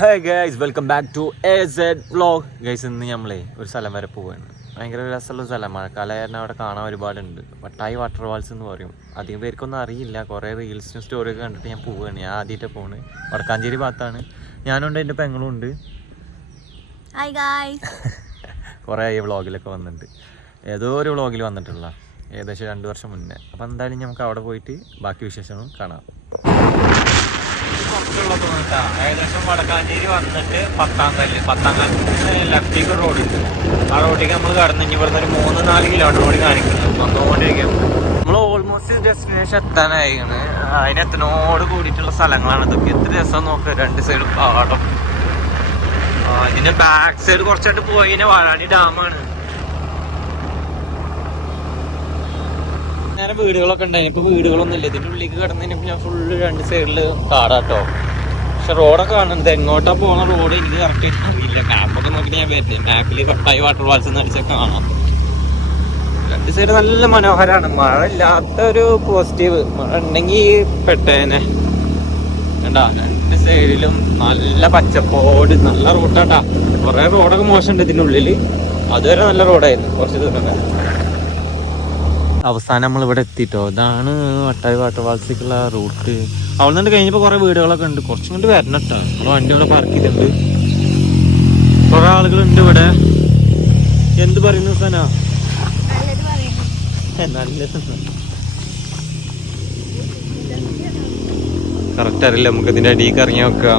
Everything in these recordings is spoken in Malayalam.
Hey guys, welcome back to AZ Vlog. Guys, ഇന്ന് നമ്മളെ ഒരു സ്ഥലം വരെ പോവാണ്. ഭയങ്കര രസമുള്ള സ്ഥലം. മഴക്കാലം അവിടെ കാണാൻ ഒരുപാടുണ്ട്. വട്ടായി വാട്ടർ ഫാൾസ് എന്ന് പറയും. അധികം പേർക്കൊന്നും അറിയില്ല. കുറേ റീൽസിനും സ്റ്റോറിയൊക്കെ കണ്ടിട്ട് ഞാൻ പോവുകയാണ്. ഞാൻ ആദ്യമായിട്ട് പോകുന്നത് വടക്കാഞ്ചേരി ഭാഗത്താണ്. ഞാനുണ്ട്, എൻ്റെ പെങ്ങളും ഉണ്ട്. Hi guys. കുറേ ഈ വ്ളോഗിലൊക്കെ വന്നിട്ടുണ്ട്. ഏതോ ഒരു വ്ളോഗിൽ വന്നിട്ടുള്ള ഏകദേശം 2 വർഷം മുന്നേ. അപ്പോൾ എന്തായാലും നമുക്ക് അവിടെ പോയിട്ട് ബാക്കി വിശേഷങ്ങളും കാണാം. ഏകദേശം വടക്കാഞ്ചേരി വന്നിട്ട് 10ാം കല്ല് ലെഫ്റ്റേക്ക് റോഡുണ്ട്. ആ റോഡിലേക്ക് നമ്മൾ കടന്നു. ഇനി ഇവിടുന്ന് ഒരു 3-4 കിലോമീറ്റർ റോഡ് കാണിക്കുന്നത് വന്നുകൊണ്ടിരിക്കുകയാണ്. നമ്മൾ ഓൾമോസ്റ്റ് ഡെസ്റ്റിനേഷൻ എത്താനായിരിക്കണം. അതിന് എത്തനോട് കൂടിയിട്ടുള്ള സ്ഥലങ്ങളാണ് ഇതൊക്കെ. എത്ര രസം നോക്കുക, 2 സൈഡും പാടം. ഇതിന്റെ ബാക്ക് സൈഡ് കുറച്ചായിട്ട് പോയി കഴിഞ്ഞാൽ വാഴാനി ഡാമാണ്. നേരെ വീടുകളൊക്കെ ഉണ്ടായിരുന്നു. ഇപ്പൊ വീടുകളൊന്നും ഇല്ല. ഇതിന്റെ ഉള്ളിലേക്ക് കിടന്നതിന് ഞാൻ ഫുള്ള് 2 സൈഡില് കാടാട്ടോ. പക്ഷെ റോഡൊക്കെ കാണുന്നത് എങ്ങോട്ടാ പോകുന്ന റോഡ് എനിക്ക് കറക്റ്റ് ആയിട്ട് അറിയില്ല. മാപ്പൊക്കെ നോക്കി ഞാൻ വരുന്നത്. മാപ്പിൽ വട്ടായി വാട്ടർ ഫാൾസ് എന്ന് അടിച്ചാൽ കാണാം. 2 സൈഡ് നല്ല മനോഹരമാണ്. മഴ ഇല്ലാത്ത ഒരു പോസിറ്റീവ്. മഴ ഉണ്ടെങ്കിൽ പെട്ടേനെ. കണ്ടാ 2 സൈഡിലും നല്ല പച്ചപ്പോട്, നല്ല റോഡാട്ടാ. കുറെ റോഡൊക്കെ മോശമുണ്ട് ഇതിൻ്റെ ഉള്ളില്. അതുവരെ നല്ല റോഡായിരുന്നു കുറച്ച് ദൂരം. അവസാനം നമ്മളിവിടെ എത്തിയിട്ടോ. ഇതാണ് വട്ടായി വാട്ടർ ഫാൾസിലേക്കുള്ള റൂട്ട്. അവിടെ നിന്ന് കഴിഞ്ഞപ്പോൾ കുറേ വീടുകളൊക്കെ ഉണ്ട്. കുറച്ചും കൊണ്ട് വരണം കേട്ടോ. നമ്മൾ വണ്ടി ഇവിടെ പാർക്ക് ചെയ്തിട്ടുണ്ട്. കുറേ ആളുകളുണ്ട് ഇവിടെ. എന്ത് പറയുന്നു സന? കറക്റ്റ് അറിയില്ല. നമുക്ക് ഇതിൻ്റെ അടിയിലേക്ക് ഇറങ്ങി നോക്കുക.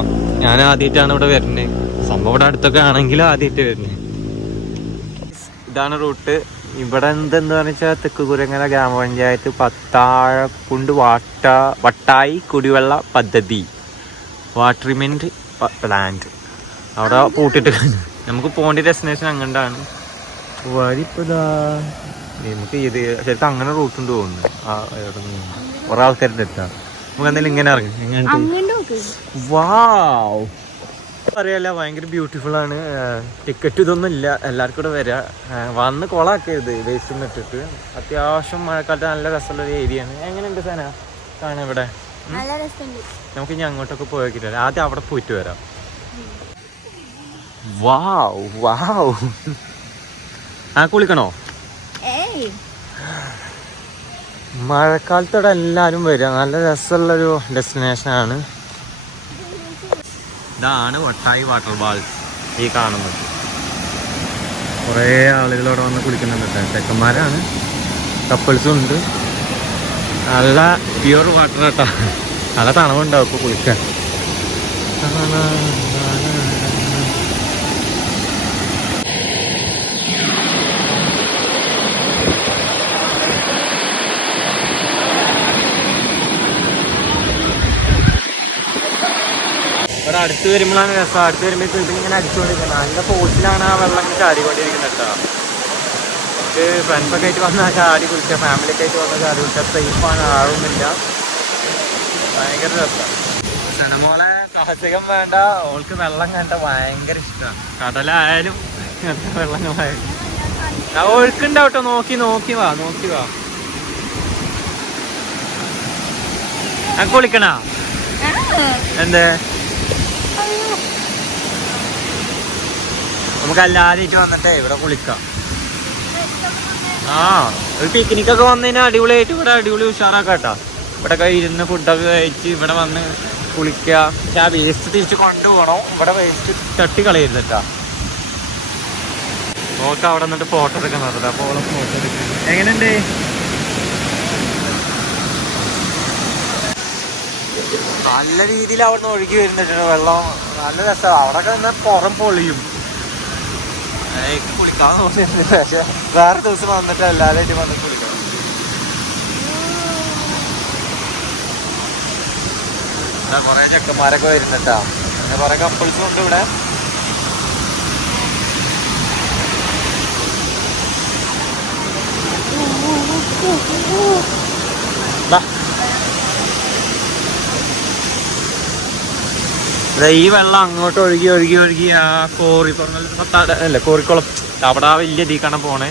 ഞാൻ ആദ്യമായിട്ടാണ് ഇവിടെ വരുന്നത്. സംഭവം ഇവിടെ അടുത്തൊക്കെ ആണെങ്കിലും ആദ്യമായിട്ട് വരുന്നത്. ഇതാണ് റൂട്ട്. ഇവിടെ എന്തെന്ന് പറഞ്ഞാൽ തെക്കുകുരങ്ങര ഗ്രാമപഞ്ചായത്ത് പത്താഴക്കുണ്ട് വട്ടായി കുടിവെള്ള പദ്ധതി വാട്ടർമെന്റ് പ്ലാന്റ് അവിടെ പൂട്ടിട്ട് നമുക്ക് പോകേണ്ട ഡെസ്റ്റിനേഷൻ അങ്ങോട്ടാണ്. വഴി ഇപ്പോൾ ഇതാ നമുക്ക് ഇത് ശരിക്കും അങ്ങനെ റൂട്ടുണ്ട് തോന്നുന്നു. കുറെ ആൾക്കാരുടെ എത്താം. നമുക്ക് എന്തായാലും ഇങ്ങനെ ഇറങ്ങി. വാവ്, അറിയാല്ല, ഭയങ്കര ബ്യൂട്ടിഫുൾ ആണ്. ടിക്കറ്റ് ഇതൊന്നും ഇല്ല. എല്ലാവർക്കും കൂടെ വരാം. വന്ന് കൊളാക്കരുത് വേസ്റ്റ് ഇട്ടിട്ട്. അത്യാവശ്യം മഴക്കാലത്ത് നല്ല രസമുള്ളൊരു ഏരിയ ആണ്. എങ്ങനെയുണ്ട് സന കാണാൻ ഇവിടെ? നമുക്ക് ഇനി അങ്ങോട്ടൊക്കെ പോയിക്കില്ല. ആദ്യം അവിടെ പോയിട്ട് വരാം. വാവ് വാവ്. കുളിക്കണോ? മഴക്കാലത്തോടെ എല്ലാവരും വരിക. നല്ല രസമുള്ളൊരു ഡെസ്റ്റിനേഷനാണ്. ഇതാണ് വട്ടായി വാട്ടർ ഫാൾസ് ഈ കാണുന്നത്. കുറേ ആളുകളോടെ വന്ന് കുളിക്കുന്നുണ്ട്. ചെക്കന്മാരാണ്, കപ്പിൾസും ഉണ്ട്. നല്ല പ്യൂർ വാട്ടർ കേട്ടോ. നല്ല തണവുണ്ടാവും ഇപ്പോൾ കുളിക്കാൻ. ഇവിടെ അടുത്ത് വരുമ്പോഴാണ് രസം. അടുത്ത് വരുമ്പോൾ ഇതിങ്ങനെ അടിച്ചുകൊണ്ടിരിക്കുന്നത്. നല്ല ഫോഴ്സിലാണ് ആ വെള്ളം ചാടിക്കൊണ്ടിരിക്കുന്നത് കേട്ടോ. നമുക്ക് ഫ്രണ്ട്സൊക്കെ ആയിട്ട് വന്നാൽ ചാടി കുളിക്കുക, ഫാമിലിയൊക്കെ ആയിട്ട് വന്നാൽ ചാടി കുളിക്കുക. സേഫാണ്, ആളൊന്നുമില്ല. ഭയങ്കര രസമാണ്. സിനിമോളെ സാഹസികം വേണ്ട, ഓൾക്ക് വെള്ളം കണ്ട ഭയങ്കര ഇഷ്ടമാണ്. കടലായാലും ഇങ്ങനത്തെ വെള്ളങ്ങളായാലും ഒഴുക്കുണ്ടാവട്ടോ. നോക്കി വാ. കുളിക്കണ എന്തേ? നമുക്ക് എല്ലാവരും വന്നിട്ടേ ഇവിടെ കുളിക്കാം. ഒരു പിക്നിക്കൊക്കെ വന്നു കഴിഞ്ഞാൽ അടിപൊളിയായിട്ട് ഇവിടെ അടിപൊളി ഉഷാറാക്കാം കേട്ടോ. ഇവിടെ ഒക്കെ ഇരുന്ന് ഫുഡൊക്കെ കഴിച്ച് ഇവിടെ വന്ന് കുളിക്കുക. പക്ഷെ ആ വേസ്റ്റ് തിരിച്ച് കൊണ്ടുപോകണം. ഇവിടെ വേസ്റ്റ് തട്ടി കളയരുത് കേട്ടോ. നോക്കാം അവിടെ നിന്നിട്ട് ഫോട്ടോ എടുക്കാൻ നടത്തുക. അപ്പോൾ അവളെ ഫോട്ടോ എടുക്കുന്നത് എങ്ങനെയുണ്ട്? നല്ല രീതിയിൽ അവിടെ നിന്ന് ഒഴുകി വരുന്നുണ്ട് വെള്ളം. നല്ല രസമാണ്. അവിടെയൊക്കെ നിന്ന് പുറം പൊളിയും. കുളിക്കാൻ തോന്നിയിട്ടുണ്ട്. പക്ഷെ വേറെ ദിവസം വന്നിട്ട് എല്ലാവരും വന്ന് കുളിക്കണം. കുറെ ചെക്കന്മാരൊക്കെ വരുന്നുണ്ടാ. പിന്നെ കുറെ കപ്പിൾസും ഉണ്ട് ഇവിടെ. ഈ വെള്ളം അങ്ങോട്ട് ഒഴുകി ആ കോറിക്കുളം അവിടെ ആ വലിയ ഇതിക്കാണ് പോണേ.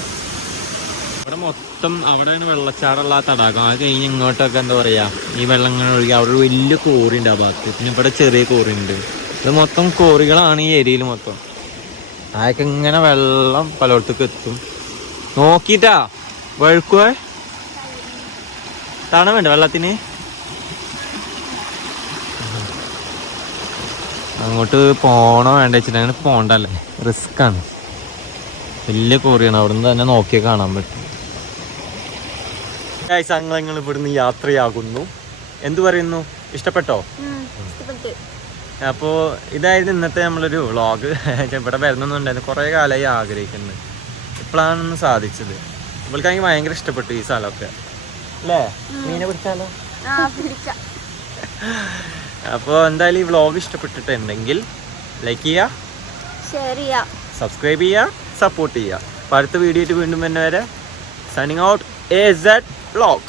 ഇവിടെ മൊത്തം അവിടെയാണ് വെള്ളച്ചാടുള്ള ആ തടാകം. അത് കഴിഞ്ഞ് ഇങ്ങോട്ടൊക്കെ എന്താ പറയാ ഈ വെള്ളം ഇങ്ങനെ ഒഴുകി അവിടെ ഒരു വലിയ കോറി ഉണ്ട് ആ ഭാഗത്ത്. പിന്നെ ഇവിടെ ചെറിയ കോറി ഉണ്ട്. ഇത് മൊത്തം കോറികളാണ് ഈ ഏരിയയിൽ മൊത്തം. അതൊക്കെ ഇങ്ങനെ വെള്ളം പലയിടത്തേക്ക് എത്തും. നോക്കിട്ടാ വഴുക്കുവേ തണ വേണ്ട വെള്ളത്തിന്. അങ്ങോട്ട് പോണോ വേണ്ട വെച്ചിട്ട് അങ്ങനെ പോണ്ടല്ലേ, റിസ്ക് ആണ്. വലിയ കോറിയാണ്, അവിടുന്ന് തന്നെ നോക്കിയാൽ കാണാൻ പറ്റും. ഞങ്ങൾ ഇവിടുന്ന് യാത്രയാകുന്നു. എന്തു പറയുന്നു, ഇഷ്ടപ്പെട്ടോ? അപ്പോൾ ഇതായിരുന്നു ഇന്നത്തെ നമ്മളൊരു വ്ളോഗ്. ഇവിടെ വരുന്നുണ്ടായിരുന്നു, കുറേ കാലമായി ആഗ്രഹിക്കുന്നത്. ഇപ്പോഴാണൊന്ന് സാധിച്ചത്. ഇവൾക്കാണെങ്കിൽ ഭയങ്കര ഇഷ്ടപ്പെട്ടു ഈ സ്ഥലമൊക്കെ അല്ലേ? മീനെ പിടിച്ചാലോ? അപ്പോൾ എന്തായാലും ഈ വ്ളോഗ് ഇഷ്ടപ്പെട്ടിട്ടുണ്ടെങ്കിൽ ലൈക്ക് ചെയ്യുക, ഷെയർ ചെയ്യുക, സബ്സ്ക്രൈബ് ചെയ്യുക, സപ്പോർട്ട് ചെയ്യുക. അപ്പോൾ അടുത്ത വീഡിയോ ആയിട്ട് വീണ്ടും വരുന്നവരെ സൈനിങ് ഔട്ട് AZ വ്ളോഗ്.